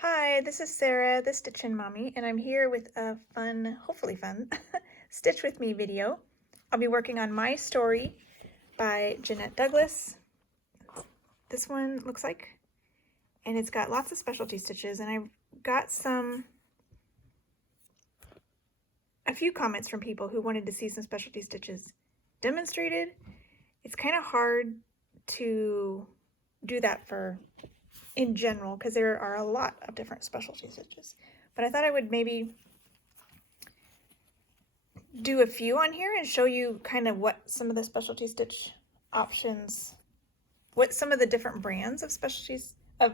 Hi, this is Sarah, the Stitchin Mommy, and I'm here with a fun, hopefully fun, Stitch With Me video. I'll be working on My Story by Jeanette Douglas. This one looks like, and it's got lots of specialty stitches, and I got a few comments from people who wanted to see some specialty stitches demonstrated. It's kind of hard to do that in general because there are a lot of different specialty stitches, but I thought I would maybe do a few on here and show you kind of what some of the specialty stitch options, what some of the different brands of specialties of,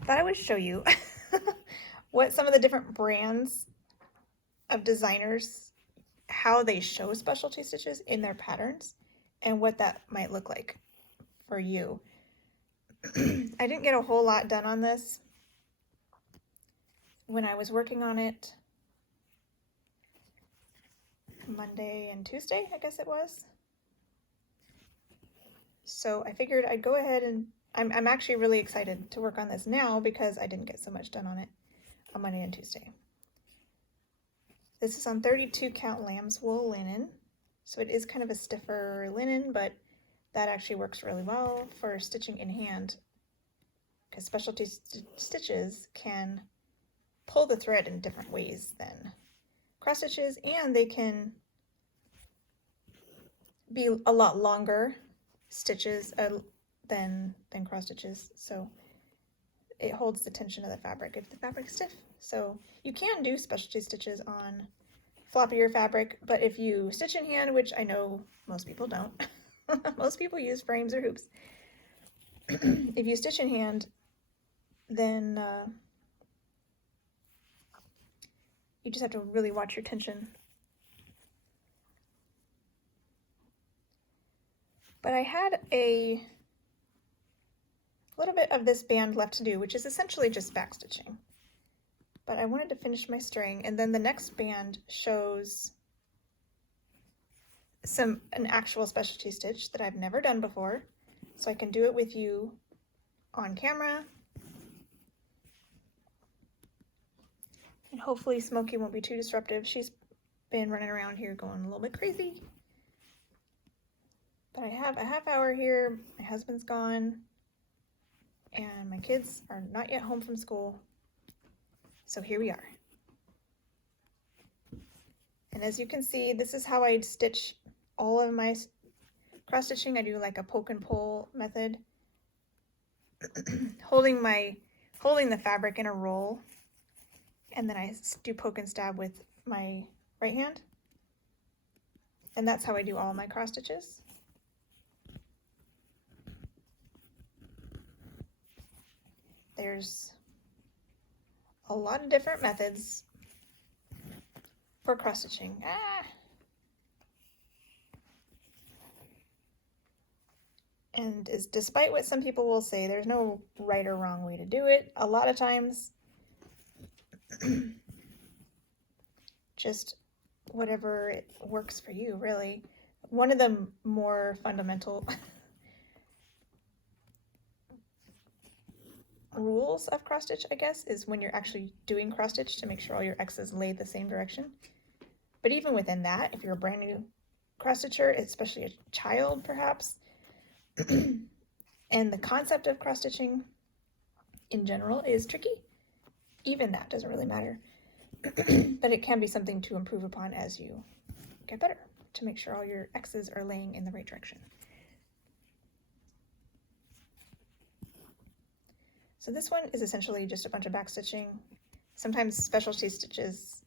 I thought I would show you what some of the different brands of designers, how they show specialty stitches in their patterns and what that might look like for you. I didn't get a whole lot done on this when I was working on it Monday and Tuesday, I guess it was. So I figured I'd go ahead and I'm actually really excited to work on this now because I didn't get so much done on it on Monday and Tuesday. This is on 32 count lamb's wool linen. So it is kind of a stiffer linen, but that actually works really well for stitching in hand because specialty stitches can pull the thread in different ways than cross stitches, and they can be a lot longer stitches than cross stitches, so it holds the tension of the fabric if the fabric's stiff. So you can do specialty stitches on floppier fabric, but if you stitch in hand, which I know most people don't, most people use frames or hoops. If you stitch in hand, then you just have to really watch your tension. But I had a little bit of this band left to do, which is essentially just back stitching. But I wanted to finish my string, and then the next band shows an actual specialty stitch that I've never done before, so I can do it with you on camera. And hopefully Smokey won't be too disruptive. She's been running around here going a little bit crazy. But I have a half hour here, my husband's gone, and my kids are not yet home from school. So here we are. And as you can see, this is how I stitch all of my cross stitching. I do like a poke and pull method, holding the fabric in a roll, and then I do poke and stab with my right hand. And that's how I do all my cross stitches. There's a lot of different methods for cross stitching. And despite what some people will say, there's no right or wrong way to do it. A lot of times, just whatever works for you, really. One of the more fundamental rules of cross stitch, I guess, is when you're actually doing cross stitch to make sure all your X's lay the same direction. But even within that, if you're a brand new cross stitcher, especially a child perhaps, and the concept of cross stitching in general is tricky, even that doesn't really matter. But it can be something to improve upon as you get better, to make sure all your X's are laying in the right direction. So this one is essentially just a bunch of back stitching. Sometimes specialty stitches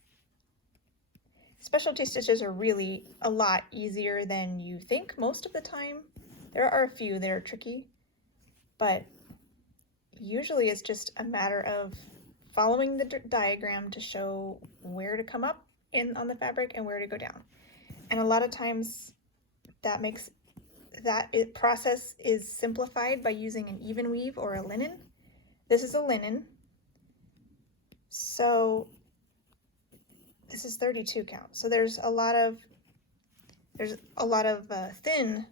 are really a lot easier than you think most of the time. There are a few that are tricky, but usually it's just a matter of following the diagram to show where to come up on the fabric and where to go down. And a lot of times that process is simplified by using an even weave or a linen. This is a linen, so this is 32 count. So there's a lot of thin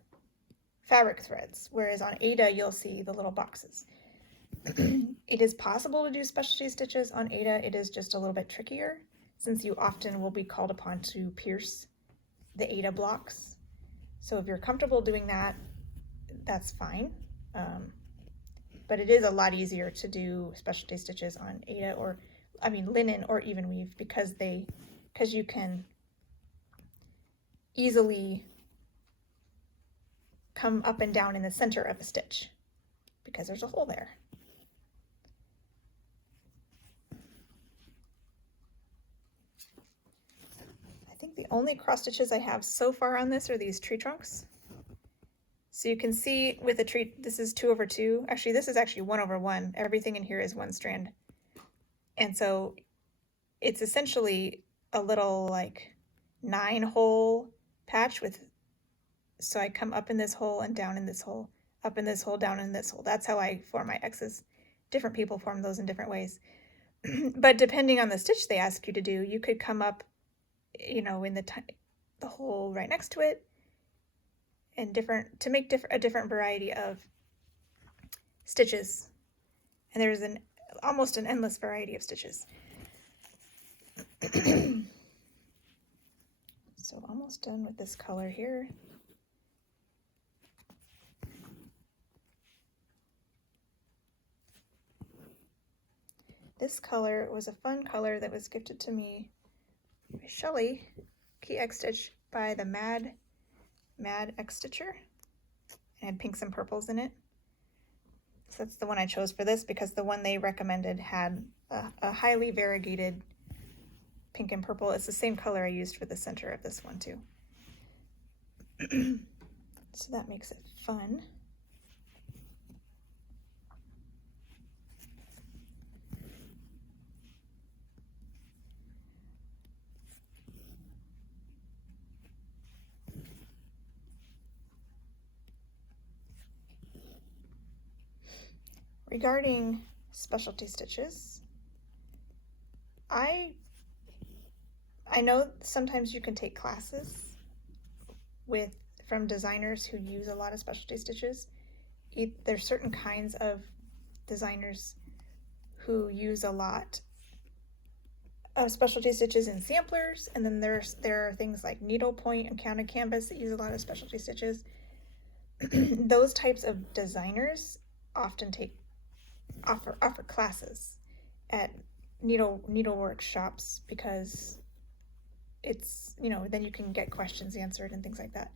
fabric threads, whereas on Ada you'll see the little boxes. It is possible to do specialty stitches on Aida. It is just a little bit trickier since you often will be called upon to pierce the Aida blocks. So if you're comfortable doing that, that's fine. But it is a lot easier to do specialty stitches on Aida or, I mean, linen or even weave because you can easily come up and down in the center of a stitch because there's a hole there. I think the only cross stitches I have so far on this are these tree trunks. So you can see with the tree, this is 2 over 2. Actually, this is actually 1 over 1. Everything in here is 1 strand. And so it's essentially a little like 9-hole patch with, so I come up in this hole and down in this hole, up in this hole, down in this hole. That's how I form my X's. Different people form those in different ways. But depending on the stitch they ask you to do, you could come up, you know, in the hole right next to it, and to make a different variety of stitches. And there's almost an endless variety of stitches. So almost done with this color here. This color was a fun color that was gifted to me by Shelly, Key X Stitch, by the Mad X Stitcher. It had pinks and purples in it. So that's the one I chose for this because the one they recommended had a highly variegated pink and purple. It's the same color I used for the center of this one too. So that makes it fun. Regarding specialty stitches, I know sometimes you can take classes from designers who use a lot of specialty stitches. There's certain kinds of designers who use a lot of specialty stitches in samplers, and then there are things like needlepoint and counted canvas that use a lot of specialty stitches. Those types of designers often offer classes at needlework shops because it's, you know, then you can get questions answered and things like that.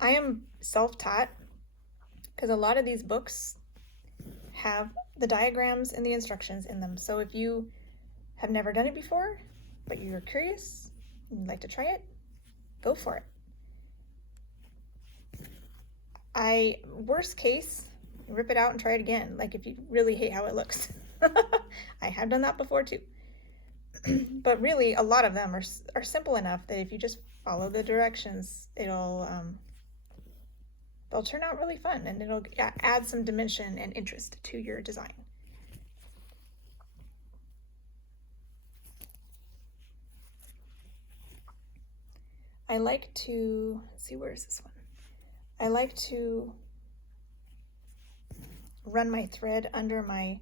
I am self-taught because a lot of these books have the diagrams and the instructions in them. So if you have never done it before, but you're curious and you'd like to try it, go for it. Worst case, rip it out and try it again, like if you really hate how it looks. I have done that before too. But really, a lot of them are simple enough that if you just follow the directions, they'll turn out really fun, and it'll add some dimension and interest to your design. I like to, let's see, where is this one? I like to run my thread under my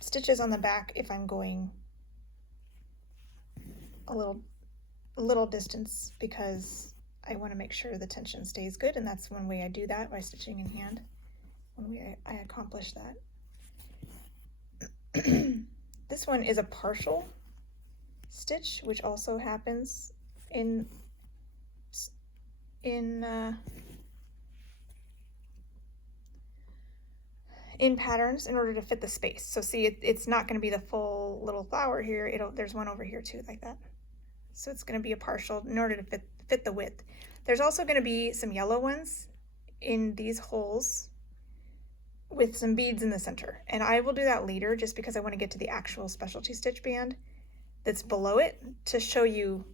stitches on the back if I'm going a little distance, because I want to make sure the tension stays good, and that's one way I do that, by stitching in hand. One way I accomplish that. This one is a partial stitch, which also happens in patterns in order to fit the space. So see, it's not going to be the full little flower here. There's one over here too, like that. So it's going to be a partial in order to fit the width. There's also going to be some yellow ones in these holes with some beads in the center. And I will do that later just because I want to get to the actual specialty stitch band that's below it to show you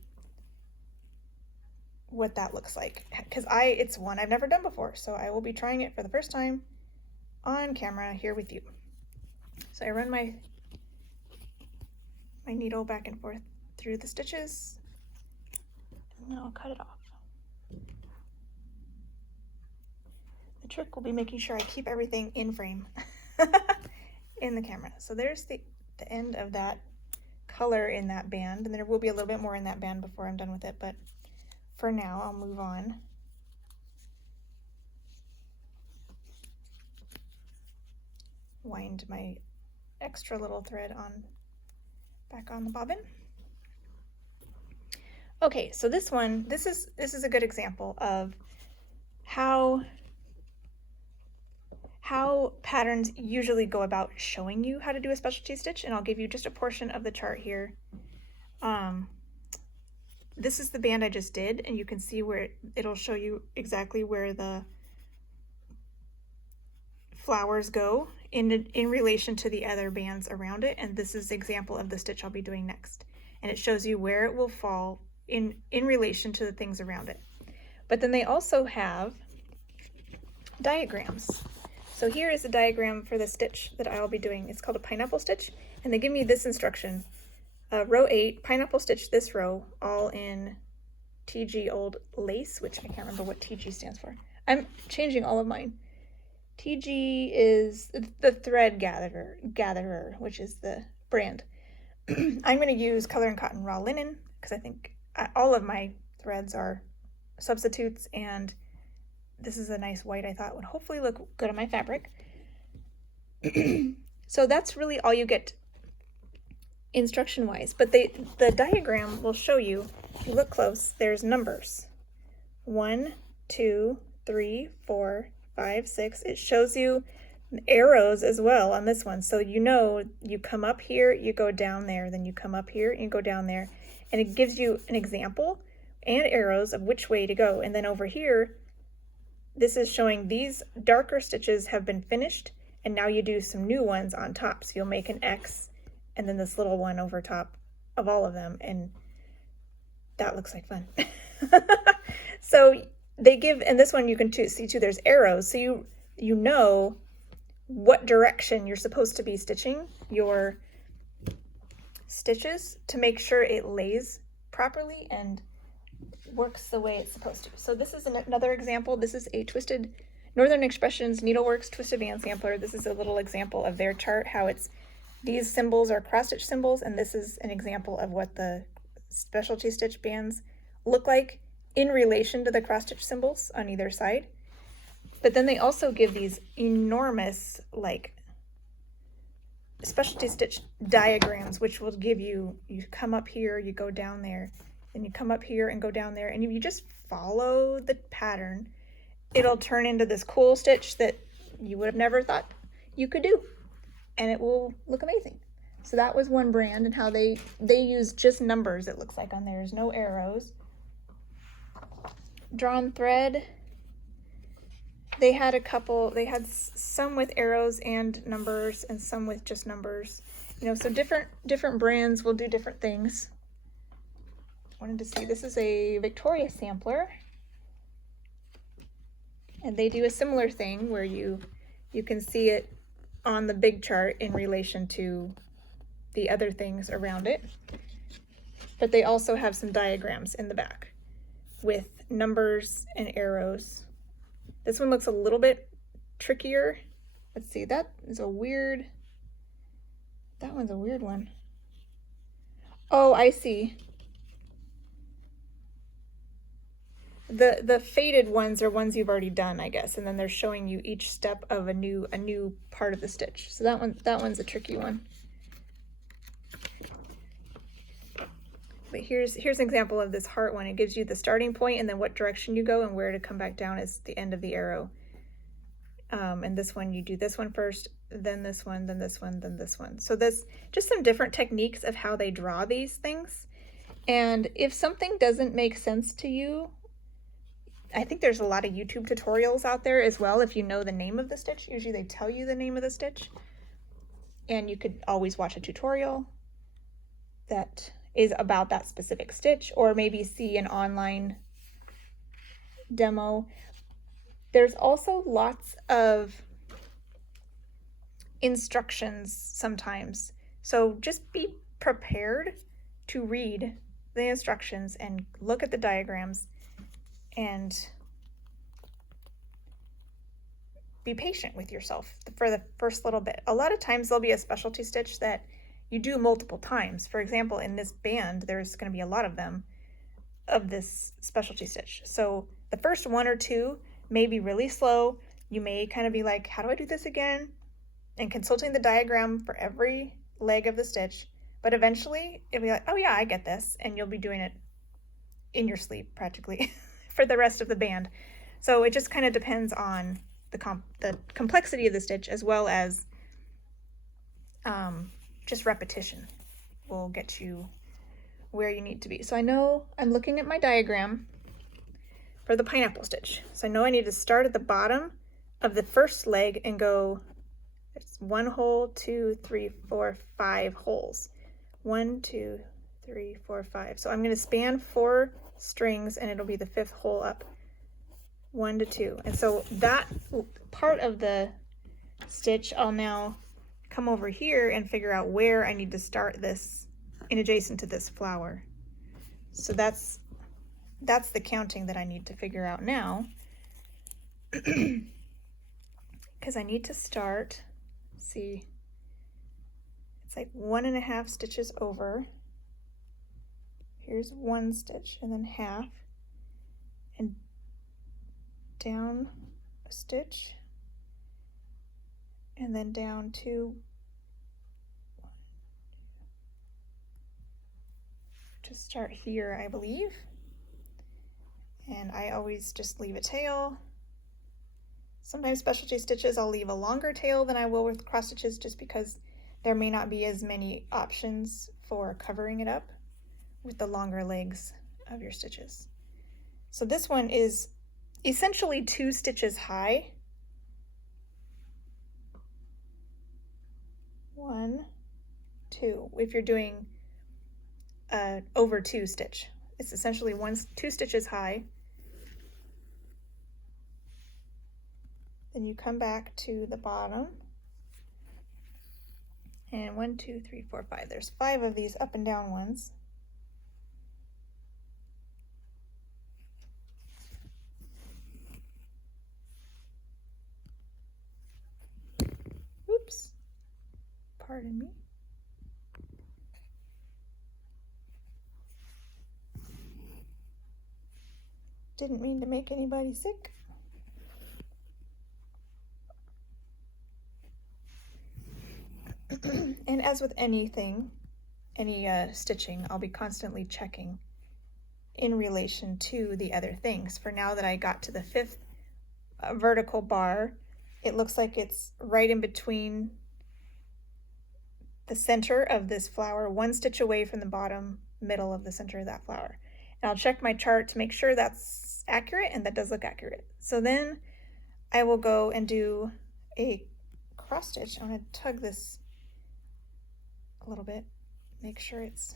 what that looks like. Because it's one I've never done before, so I will be trying it for the first time on camera here with you. So I run my needle back and forth through the stitches, and then I'll cut it off. The trick will be making sure I keep everything in frame in the camera. So there's the end of that color in that band, and there will be a little bit more in that band before I'm done with it, but for now I'll move on. Wind my extra little thread on back on the bobbin. Okay, so this is a good example of how patterns usually go about showing you how to do a specialty stitch, and I'll give you just a portion of the chart here. This is the band I just did, and you can see where it'll show you exactly where the flowers go in relation to the other bands around it, and this is an example of the stitch I'll be doing next, and it shows you where it will fall in relation to the things around it. But then they also have diagrams. So here is a diagram for the stitch that I'll be doing. It's called a pineapple stitch, and they give me this instruction. Row 8, pineapple stitch this row, all in TG old lace, which I can't remember what TG stands for. I'm changing all of mine. TG is the thread gatherer, which is the brand. I'm going to use Color and Cotton raw linen because I think all of my threads are substitutes, and this is a nice white I thought would hopefully look good on my fabric. So that's really all you get instruction wise, but the diagram will show you, if you look close, there's numbers 1, 2, 3, 4, 5, 6. It shows you arrows as well on this one, so you know you come up here, you go down there, then you come up here and you go down there, and it gives you an example and arrows of which way to go. And then over here, this is showing these darker stitches have been finished, and now you do some new ones on top. So you'll make an X and then this little one over top of all of them, and that looks like fun. So they give, and this one you can see too, there's arrows, so you know what direction you're supposed to be stitching your stitches to make sure it lays properly and works the way it's supposed to. So this is another example. This is a twisted Northern Expressions Needleworks twisted band sampler. This is a little example of their chart, how it's these symbols are cross stitch symbols, and this is an example of what the specialty stitch bands look like in relation to the cross stitch symbols on either side. But then they also give these enormous like specialty stitch diagrams, which will give you come up here, you go down there, and you come up here and go down there, and if you just follow the pattern, it'll turn into this cool stitch that you would have never thought you could do, and it will look amazing. So that was one brand, and how they use just numbers, it looks like on theirs, no arrows. Drawn thread, they had a couple, they had some with arrows and numbers and some with just numbers, so different brands will do different things. Wanted to see, this is a Victoria sampler, and they do a similar thing where you can see it on the big chart in relation to the other things around it, but they also have some diagrams in the back with numbers and arrows. This one looks a little bit trickier. Let's see, that one's a weird one. Oh, I see. The faded ones are ones you've already done, I guess, and then they're showing you each step of a new part of the stitch. So that one's a tricky one. But here's an example of this heart one. It gives you the starting point and then what direction you go and where to come back down is the end of the arrow. And this one, you do this one first, then this one, then this one, then this one. So there's just some different techniques of how they draw these things. And if something doesn't make sense to you, I think there's a lot of YouTube tutorials out there as well. If you know the name of the stitch, usually they tell you the name of the stitch, and you could always watch a tutorial that is about that specific stitch, or maybe see an online demo. There's also lots of instructions sometimes, so just be prepared to read the instructions and look at the diagrams, and be patient with yourself for the first little bit. A lot of times there'll be a specialty stitch that you do multiple times. For example, in this band, there's going to be a lot of them of this specialty stitch. So the first one or two may be really slow. You may kind of be like, how do I do this again? And consulting the diagram for every leg of the stitch. But eventually it'll be like, oh yeah, I get this. And you'll be doing it in your sleep practically for the rest of the band. So it just kind of depends on the complexity of the stitch, as well as just repetition will get you where you need to be. So I know I'm looking at my diagram for the pineapple stitch. So I know I need to start at the bottom of the first leg and go, it's 1 hole, 2, 3, 4, 5 holes. 1, 2, 3, 4, 5. So I'm going to span 4 strings and it'll be the 5th hole up. 1 to 2. And so that part of the stitch, I'll now come over here and figure out where I need to start this in adjacent to this flower. So that's the counting that I need to figure out now. Because I need to start, see, it's like 1.5 stitches over. Here's 1 stitch and then half, and down a stitch, and then down 2. Just start here, I believe. And I always just leave a tail. Sometimes specialty stitches I'll leave a longer tail than I will with cross stitches, just because there may not be as many options for covering it up with the longer legs of your stitches. So this one is essentially 2 stitches high. 1, 2. If you're doing over 2 stitch, it's essentially 2 stitches high. Then you come back to the bottom, and 1, 2, 3, 4, 5. There's 5 of these up and down ones. Oops, pardon me. Didn't mean to make anybody sick. And as with anything, any stitching, I'll be constantly checking in relation to the other things. For now that I got to the 5th vertical bar, it looks like it's right in between the center of this flower, 1 stitch away from the bottom middle of the center of that flower. And I'll check my chart to make sure that's accurate, and that does look accurate. So then I will go and do a cross stitch. I'm going to tug this a little bit, make sure it's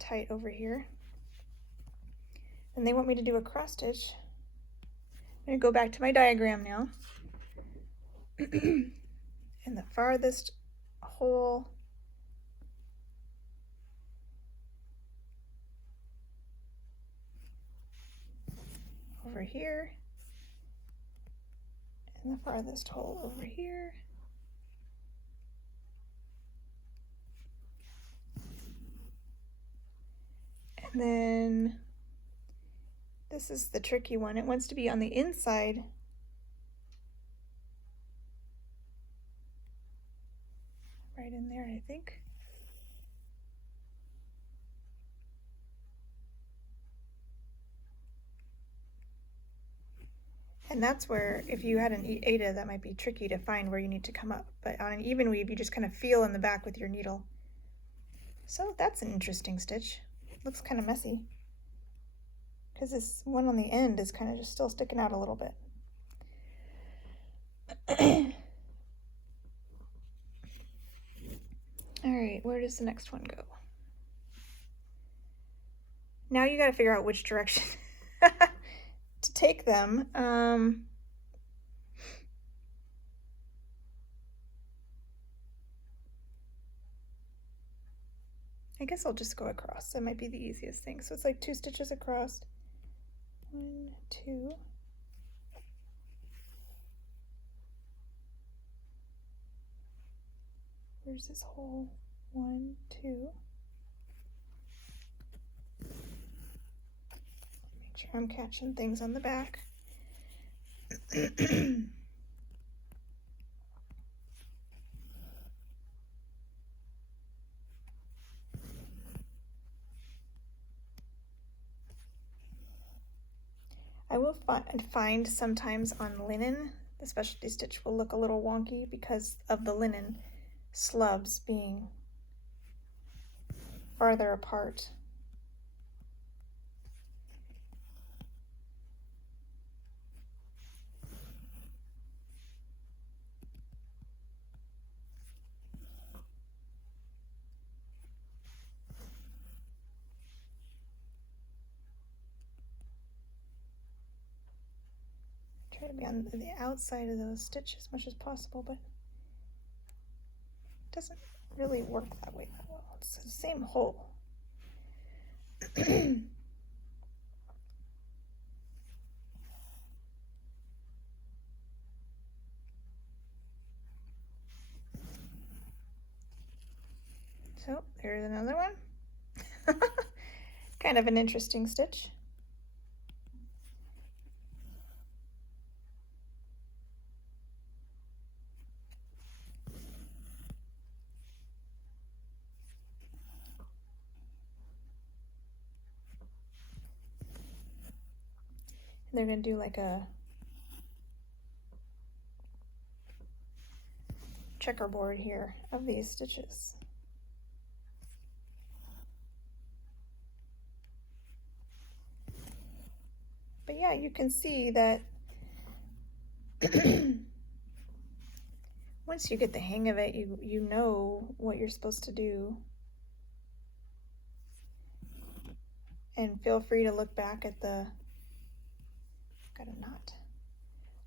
tight over here. And they want me to do a cross stitch. I'm going to go back to my diagram now. And the farthest hole over here, and the farthest hole over here. And then this is the tricky one. It wants to be on the inside. Right in there, I think. And that's where, if you had an Eta, that might be tricky to find where you need to come up. But on an even weave, you just kind of feel in the back with your needle. So that's an interesting stitch. Looks kind of messy, because this one on the end is kind of just still sticking out a little bit. All right, where does the next one go? Now you got to figure out which direction to take them. I guess I'll just go across. That might be the easiest thing. So it's like 2 stitches across. 1, 2. Where's this hole? 1, 2. Make sure I'm catching things on the back. I will find sometimes on linen, the specialty stitch will look a little wonky because of the linen slubs being farther apart. Try to be on the outside of the stitch as much as possible, but it doesn't really work that way that well. It's the same hole. So there's another one. Kind of an interesting stitch. And they're going to do like a checkerboard here of these stitches. But yeah, you can see that once you get the hang of it, you know what you're supposed to do. And feel free to look back at the, got a knot.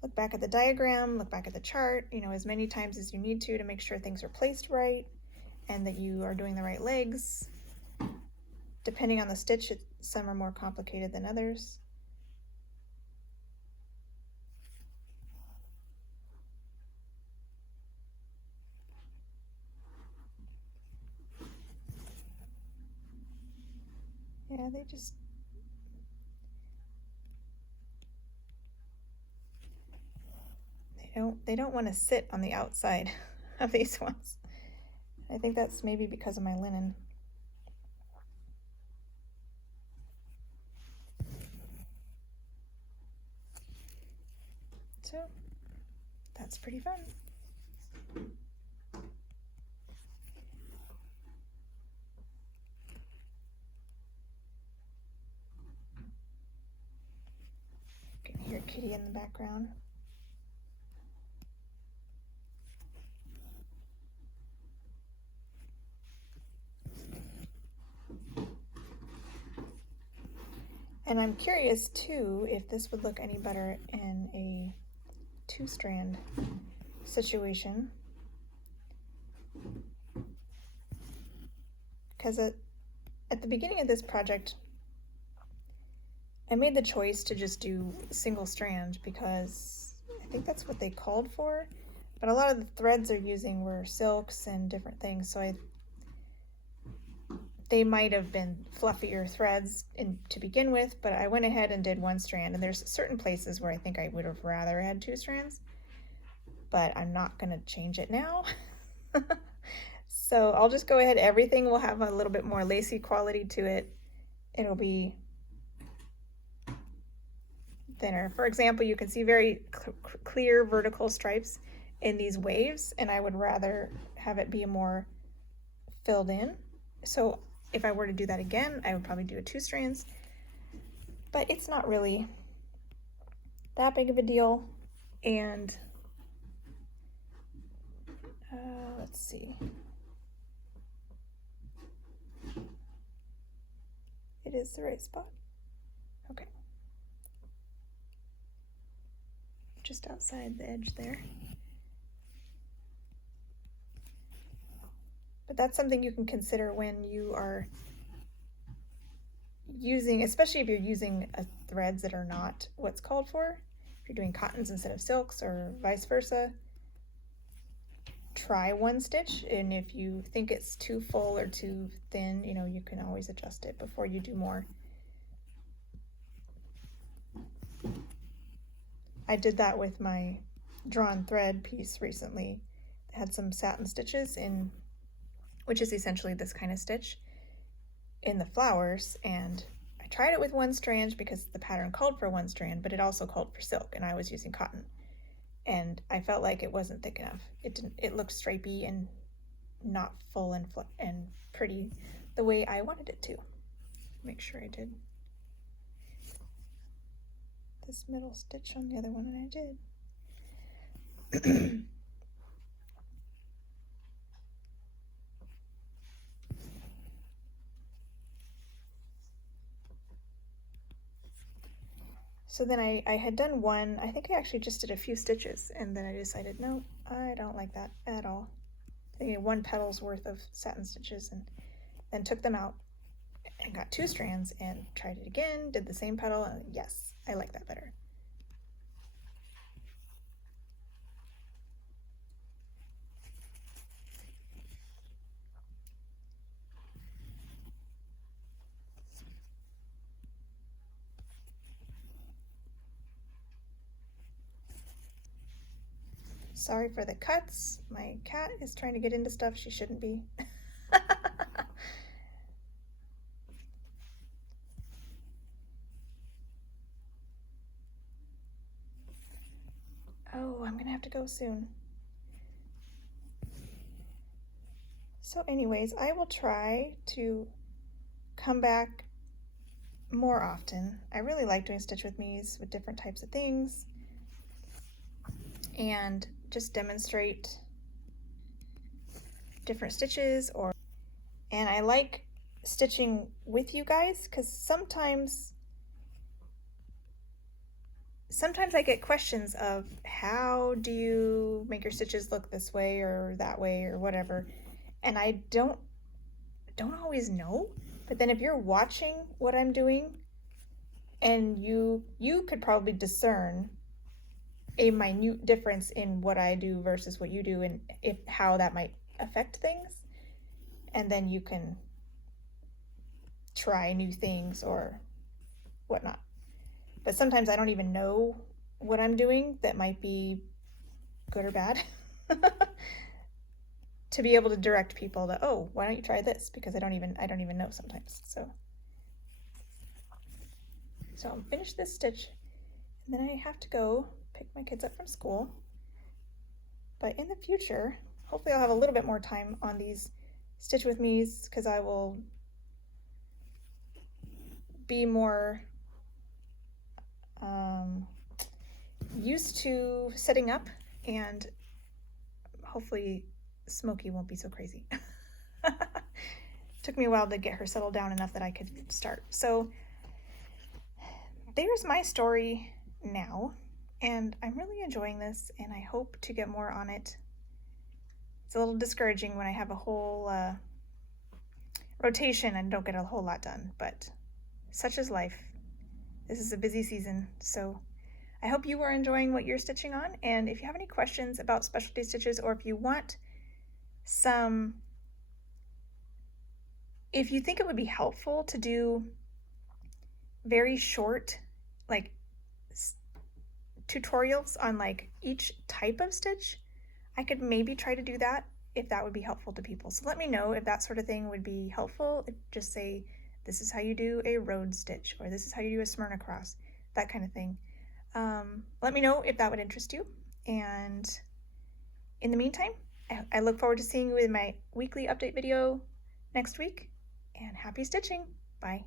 Look back at the diagram, look back at the chart, you know, as many times as you need to make sure things are placed right and that you are doing the right legs. Depending on the stitch, some are more complicated than others. Yeah, they don't want to sit on the outside of these ones. I think that's maybe because of my linen. So that's pretty fun. You can hear Kitty in the background. And I'm curious too if this would look any better in a 2-strand situation, because at the beginning of this project I made the choice to just do single strand because I think that's what they called for, but a lot of the threads they're using were silks and different things, so they might have been fluffier threads to begin with, but I went ahead and did 1 strand, and there's certain places where I think I would have rather had 2 strands, but I'm not going to change it now. So I'll just go ahead. Everything will have a little bit more lacy quality to it. It'll be thinner. For example, you can see very clear vertical stripes in these waves, and I would rather have it be more filled in. So if I were to do that again, I would probably do a 2 strands, but it's not really that big of a deal. And let's see. It is the right spot. Okay. Just outside the edge there. But that's something you can consider when you are using, especially if you're using threads that are not what's called for. If you're doing cottons instead of silks or vice versa, try one stitch, and if you think it's too full or too thin, you know, you can always adjust it before you do more. I did that with my drawn thread piece recently. It had some satin stitches in, which is essentially this kind of stitch, in the flowers, and I tried it with one strand because the pattern called for one strand, but it also called for silk, and I was using cotton. And I felt like it wasn't thick enough. It looked stripy and not full and pretty the way I wanted it to. Make sure I did this middle stitch on the other one, and I did. So then I had done one, I think I actually just did a few stitches, and then I decided, no, I don't like that at all. I did one petal's worth of satin stitches, and then took them out and got 2 strands and tried it again, did the same petal, and yes, I like that better. Sorry for the cuts. My cat is trying to get into stuff she shouldn't be. Oh, I'm gonna have to go soon. So anyways, I will try to come back more often. I really like doing Stitch with Me's with different types of things and just demonstrate different stitches, and I like stitching with you guys because sometimes I get questions of how do you make your stitches look this way or that way or whatever, and I don't always know. But then if you're watching what I'm doing, and you could probably discern a minute difference in what I do versus what you do, and how that might affect things, and then you can try new things or whatnot. But sometimes I don't even know what I'm doing that might be good or bad. To be able to direct people to, oh, why don't you try this? Because I don't even know sometimes. So I'll finish this stitch, and then I have to go pick my kids up from school. But in the future, hopefully I'll have a little bit more time on these Stitch with Me's, because I will be more used to setting up, and hopefully Smokey won't be so crazy. Took me a while to get her settled down enough that I could start. So there's my story now, and I'm really enjoying this, and I hope to get more on it. It's a little discouraging when I have a whole rotation and don't get a whole lot done, but such is life. This is a busy season, so I hope you are enjoying what you're stitching on, and if you have any questions about specialty stitches, or if you want some, if you think it would be helpful to do very short like tutorials on like each type of stitch, I could maybe try to do that if that would be helpful to people. So let me know if that sort of thing would be helpful. Just say, this is how you do a road stitch, or this is how you do a Smyrna cross, that kind of thing. Let me know if that would interest you. And in the meantime, I look forward to seeing you in my weekly update video next week, and happy stitching. Bye.